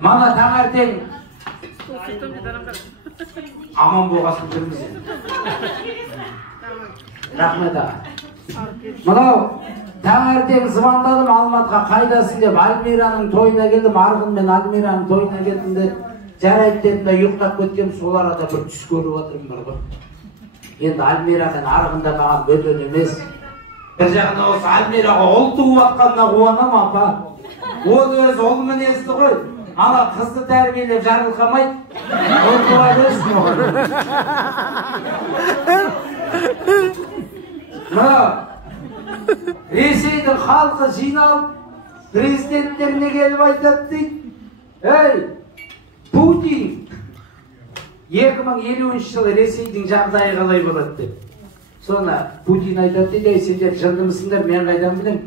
Mana tаңертең аман болғасын жүрміз. Рахмет аға. Мынау таңертең звондадым Алматыға, қайдасың деп, Альмираның тойына келдім, Арғын мен Альмираның тойына келдім деп, жарайды дедім де ұйықтап кеткем, сол арада бір түс көріп отырмын бар ғой. Енді Альмира мен Арғын да маған бөтен емес. Bir жағынан осы Альмираға ұл туып атқанына қуанам апа. Ол өз ұл мінезді ғой. Ана қызды тәрбиелеп жарылқамайды. Ол туа берсін оған. Ресейдің халқы жиналып, президенттеріне келіп айтады дейді. Ей, Путин 2050 жылы Ресейдің жағдайы қалай болады деп. Sonra Putin айтады дейді, сендер жындымысыңдар, мен қайдан білем,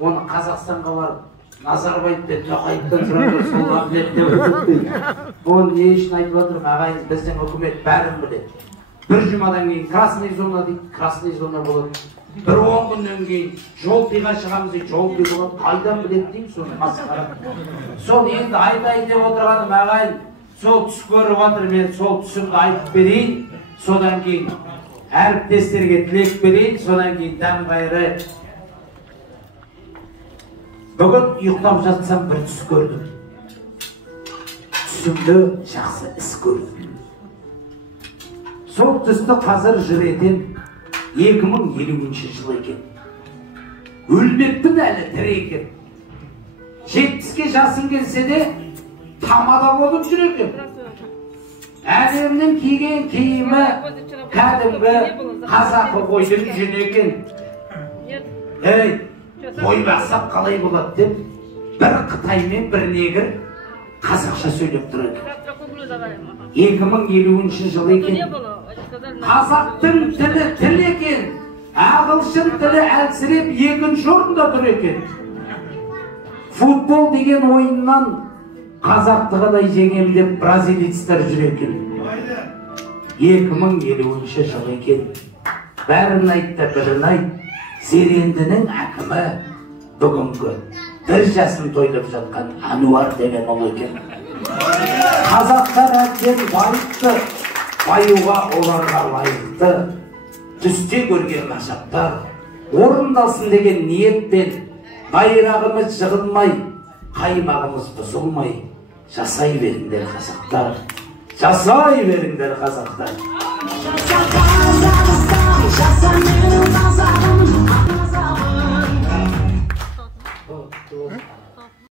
оны Қазақстанға барып, Назарбаев пен Тоқаевтан сұраңдар, солар біледі деп айтады дейді. Оны не үшін айтып отырмын, ағайын, біздің үкімет бәрін біледі. Bir жұмадан кейін красный зона дейді, красный зона болады. Bir 10 күннен кейін жол пиға шығамыз дейді, жол пи болады, қайдан біледі дейді, соны масқара. Сол енді айтайын деп отырғаным, ағайын, сол түс көріп отыр, мен сол түсімді айтып берейін, содан кейін әріптестерге тілек берейін, содан кейін дәм қайырайық. Бүгін ұйықтап жатсам бір түс көрдім. Түсімді жақсы іс көрдім. Сол түсті қазір жүретін 2050 жыл екен. Өлмеппін әлі тірі екен. 70-ке жасым келсе де тамада болып жүр екен. Әлемнің киген киімі кәдімгі қазақы қойдың жүні екен. Ей, қой бақсақ қалай болады деп, бір Қытай мен бір негір қазақша сөйлеп тұр екен. 2050 жыл екен. Қазақтың тілі тіл екен. Ағылшын тілі әлсіреп екінші орында тұр екен. Футбол деген ойыннан қазақты қалай жеңем деп бразилецтер жүр екен. 2050 жыл екен. Бәрін айтты, бірін айт. Зерендінің әкімі бүгінгі 1 жасын тойлап жатқан Ануар деген ол екен. Қазақтар әбден байыпты, баюға оларға лайықты. Түсте көрген ғажаптар орындалсын деген ниетпен байрағымыз жығылмай, қаймағымыз бұзылмай, жасай беріңдер қазақтар. Жасай беріңдер қазақтар.